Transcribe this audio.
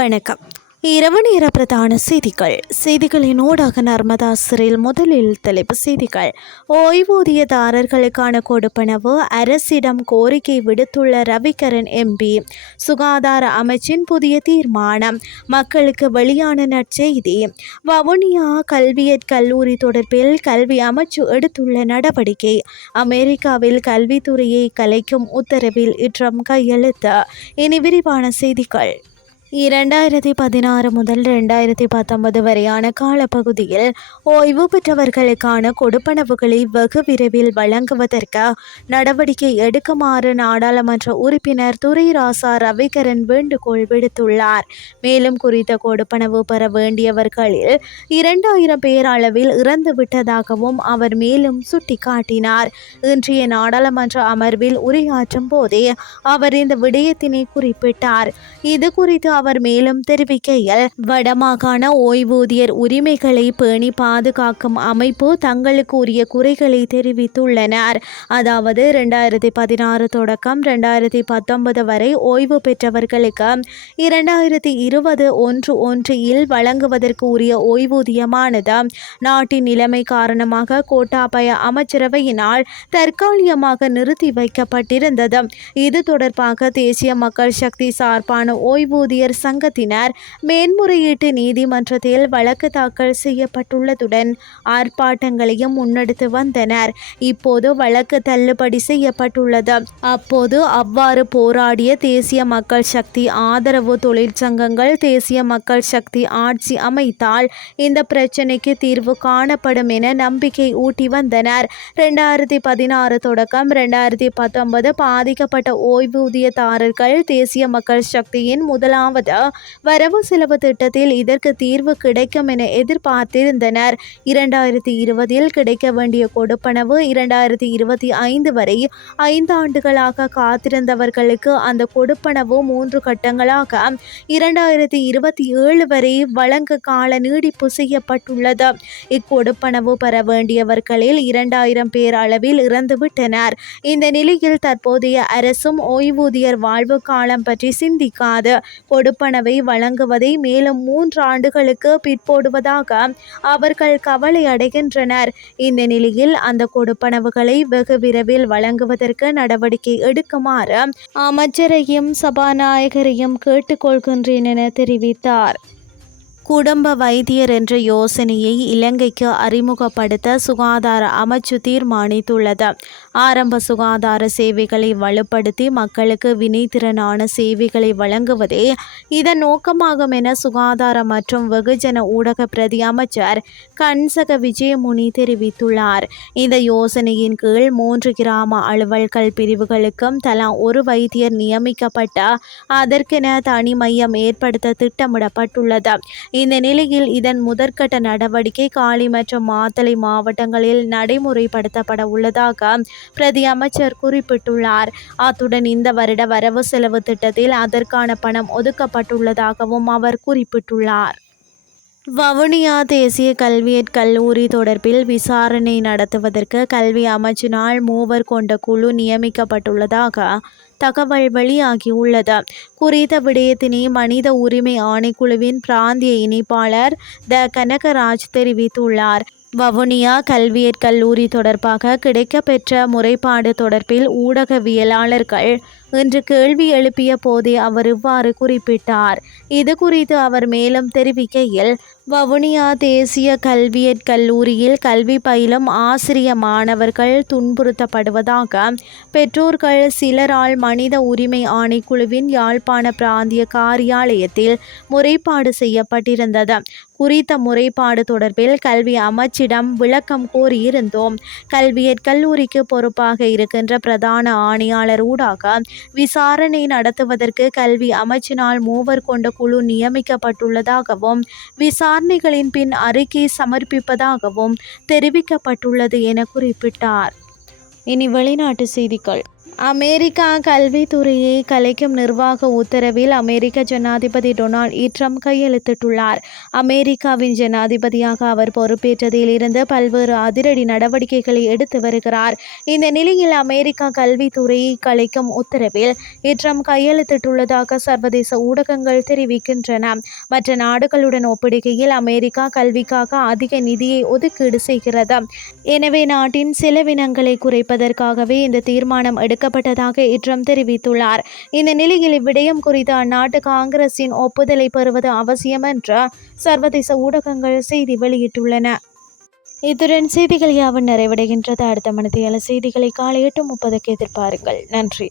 வணக்கம். இரவு நேர பிரதான செய்திகள். செய்திகளின் ஊடாக நர்மதா சிறையில் முதலில் தலைப்பு செய்திகள். ஓய்வூதியதாரர்களுக்கான கொடுப்பனவு அரசிடம் கோரிக்கை விடுத்துள்ள ரவிகரன் எம்பி. சுகாதார அமைச்சின் புதிய தீர்மானம். மக்களுக்கு வெளியான நற்செய்தி. வவுனியா கல்வியற் கல்லூரி தொடர்பில் கல்வி அமைச்சு எடுத்துள்ள நடவடிக்கை. அமெரிக்காவில் கல்வித்துறையை கலைக்கும் உத்தரவில் இற்றம் கையெழுத்து. இனி விரிவான செய்திகள். இரண்டாயிரத்தி பதினாறு முதல் ரெண்டாயிரத்தி பத்தொன்பது வரையான காலப்பகுதியில் ஓய்வு பெற்றவர்களுக்கான கொடுப்பனவுகளை வெகு விரைவில் வழங்குவதற்கு நடவடிக்கை எடுக்குமாறு நாடாளுமன்ற உறுப்பினர் துரைராசா ரவிகரன் வேண்டுகோள் விடுத்துள்ளார் மேலும் குறித்த கொடுப்பனவு பெற வேண்டியவர்களில் இரண்டாயிரம் பேர் அளவில் இறந்துவிட்டதாகவும் அவர் மேலும் சுட்டிக்காட்டினார் இன்றைய நாடாளுமன்ற அமர்வில் உரையாற்றும் போதே அவர் இந்த விடயத்தினை குறிப்பிட்டார் இது குறித்து அவர் மேலும் தெரிவிக்கையில் வடமாகாண ஓய்வூதியர் உரிமைகளை பேணி பாதுகாக்கும் அமைப்பு தங்களுக்கு உரிய குறைகளை தெரிவித்துள்ளனர். அதாவது ரெண்டாயிரத்தி பதினாறு தொடக்கம் ரெண்டாயிரத்தி பத்தொன்பது வரை ஓய்வு பெற்றவர்களுக்கு இரண்டாயிரத்தி இருபது ஒன்று ஒன்றில் வழங்குவதற்கு உரிய ஓய்வூதியமானது நாட்டின் நிலைமை காரணமாக கோட்டாபய அமைச்சரவையினால் தற்காலிகமாக நிறுத்தி வைக்கப்பட்டிருந்தது. இது தொடர்பாக தேசிய மக்கள் சக்தி சார்பான ஓய்வூதியர் சங்கத்தினர் மேன்முறையீட்டு நீதிமன்றத்தில் வழக்கு தாக்கல் செய்யப்பட்டுள்ளதுடன் ஆர்ப்பாட்டங்களையும் முன்னெடுத்து வந்தனர். இப்போது வழக்கு தள்ளுபடி செய்யப்பட்டுள்ளது. அப்போது அவ்வாறு போராடிய தேசிய மக்கள் சக்தி ஆதரவு தொழிற்சங்கங்கள் தேசிய மக்கள் சக்தி ஆட்சி அமைத்தால் இந்த பிரச்சினைக்கு தீர்வு காணப்படும் என நம்பிக்கை ஊட்டி வந்தனர். ரெண்டாயிரத்தி பதினாறு தொடக்கம் ரெண்டாயிரத்தி பத்தொன்பது பாதிக்கப்பட்ட ஓய்வூதியதாரர்கள் தேசிய மக்கள் சக்தியின் முதலாவது வரவு செலவு திட்டத்தில் இதற்கு தீர்வு கிடைக்கும் என எதிர்பார்த்திருந்தனர். இரண்டாயிரத்தி இருபதில் கிடைக்க வேண்டிய கொடுப்பனவு இரண்டாயிரத்தி இருபத்தி ஐந்து வரை ஐந்து ஆண்டுகளாக காத்திருந்தவர்களுக்கு அந்த கொடுப்பனவு மூன்று கட்டங்களாக இரண்டாயிரத்தி இருபத்தி ஏழு வரை வழங்க கால நீடிப்பு செய்யப்பட்டுள்ளது. இக்கொடுப்பனவு பெற வேண்டியவர்களில் இரண்டாயிரம் பேர் அளவில் இறந்துவிட்டனர். இந்த நிலையில் தற்போதைய அரசும் ஓய்வூதியர் வாழ்வு காலம் பற்றி சிந்திக்காது. கொடுப்பனவை வழங்குவதை மேலும் மூன்று ஆண்டுகளுக்கு பிற்போடுவதாக அவர்கள் கவலை அடைகின்றனர். இந்த நிலையில் அந்த கொடுப்பனவுகளை வெகு விரைவில் வழங்குவதற்கு நடவடிக்கை எடுக்குமாறு அமைச்சரையும் சபாநாயகரையும் கேட்டுக்கொள்கின்றேன் என தெரிவித்தார். குடும்ப வைத்தியர் என்ற யோசனையை இலங்கைக்கு அறிமுகப்படுத்த சுகாதார அமைச்சு தீர்மானித்துள்ளது. ஆரம்ப சுகாதார சேவைகளை வலுப்படுத்தி மக்களுக்கு வினைத்திறனான சேவைகளை வழங்குவதே இதன் நோக்கமாகும் என சுகாதார மற்றும் வெகுஜன ஊடக பிரதி அமைச்சர் கன்சக விஜயமுனி தெரிவித்துள்ளார். இந்த யோசனையின் கீழ் மூன்று கிராம அலுவல்கள் பிரிவுகளுக்கும் தலா ஒரு வைத்தியர் நியமிக்கப்பட்ட அதற்கென தனி மையம் ஏற்படுத்த திட்டமிடப்பட்டுள்ளது. இந்த நிலையில் இதன் முதற்கட்ட நடவடிக்கை காலி மற்றும் மாத்தளை மாவட்டங்களில் நடைமுறைப்படுத்தப்பட உள்ளதாக பிரதி அமைச்சர் குறிப்பிட்டுள்ளார். அத்துடன் இந்த வருட வரவு செலவு திட்டத்தில் அதற்கான பணம் ஒதுக்கப்பட்டுள்ளதாகவும் அவர் குறிப்பிட்டுள்ளார். வவுனியா தேசிய கல்வியற் கல்லூரி தொடர்பில் விசாரணை நடத்துவதற்கு கல்வி அமைச்சினால் மூவர் கொண்ட குழு நியமிக்கப்பட்டுள்ளதாக தகவல் வெளியாகியுள்ளது. குறித்த விடயத்தினை மனித உரிமை ஆணைக்குழுவின் பிராந்திய இணைப்பாளர் த. கனகராஜ் தெரிவித்துள்ளார். வவுனியா கல்வியற் கல்லூரி தொடர்பாக கிடைக்கப்பெற்ற முறைப்பாடு தொடர்பில் ஊடகவியலாளர்கள் என்று கேள்வி எழுப்பிய போதே அவர் இவ்வாறு குறிப்பிட்டார். இது குறித்து அவர் மேலும் தெரிவிக்கையில் வவுனியா தேசிய கல்வியற் கல்லூரியில் கல்வி பயிலும் ஆசிரிய மாணவர்கள் துன்புறுத்தப்படுவதாக பெற்றோர்கள் சிலரால் மனித உரிமை ஆணைக்குழுவின் யாழ்ப்பாண பிராந்திய காரியாலயத்தில் முறைப்பாடு செய்யப்பட்டிருந்தது. குறித்த முறைப்பாடு தொடர்பில் கல்வி அமைச்சிடம் விளக்கம் கோரியிருந்தோம். கல்வியற் கல்லூரிக்கு பொறுப்பாக இருக்கின்ற பிரதான ஆணையாளர் ஊடாக விசாரணை நடத்துவதற்கு கல்வி அமைச்சினால் மூவர் கொண்ட குழு நியமிக்கப்பட்டுள்ளதாகவும் விசாரணைகளின் பின் அறிக்கை சமர்ப்பிப்பதாகவும் தெரிவிக்கப்பட்டுள்ளது என குறிப்பிட்டார். இனி வெளிநாட்டு செய்திகள். அமெரிக்கா கல்வித்துறையை கலைக்கும் நிர்வாக உத்தரவில் அமெரிக்க ஜனாதிபதி டொனால்ட் ட்ரம்ப் கையெழுத்திட்டுள்ளார். அமெரிக்காவின் ஜனாதிபதியாக அவர் பொறுப்பேற்றதில் இருந்து பல்வேறு அதிரடி நடவடிக்கைகளை எடுத்து வருகிறார். இந்த நிலையில் அமெரிக்கா கல்வித்துறையை கலைக்கும் உத்தரவில் ட்ரம்ப் கையெழுத்திட்டுள்ளதாக சர்வதேச ஊடகங்கள் தெரிவிக்கின்றன. மற்ற நாடுகளுடன் ஒப்பிடுகையில் அமெரிக்கா கல்விக்காக அதிக நிதியை ஒதுக்கீடு செய்கிறது. எனவே நாட்டின் செலவினங்களை குறைப்பதற்காகவே இந்த தீர்மானம் எடுக்க எடுக்கப்பட்டதாக இட்ரம் தெரிவித்துள்ளார். இந்த நிலையில் இவ்விடயம் குறித்து அந்நாட்டு காங்கிரசின் ஒப்புதலை பெறுவது அவசியம் என்று சர்வதேச ஊடகங்கள் செய்தி வெளியிட்டுள்ளன. இத்துடன் செய்திகள் யாவும் நிறைவடைகின்றது. அடுத்த மனதியால செய்திகளை காலை எட்டு முப்பதுக்கு எதிர்பாருங்கள். நன்றி.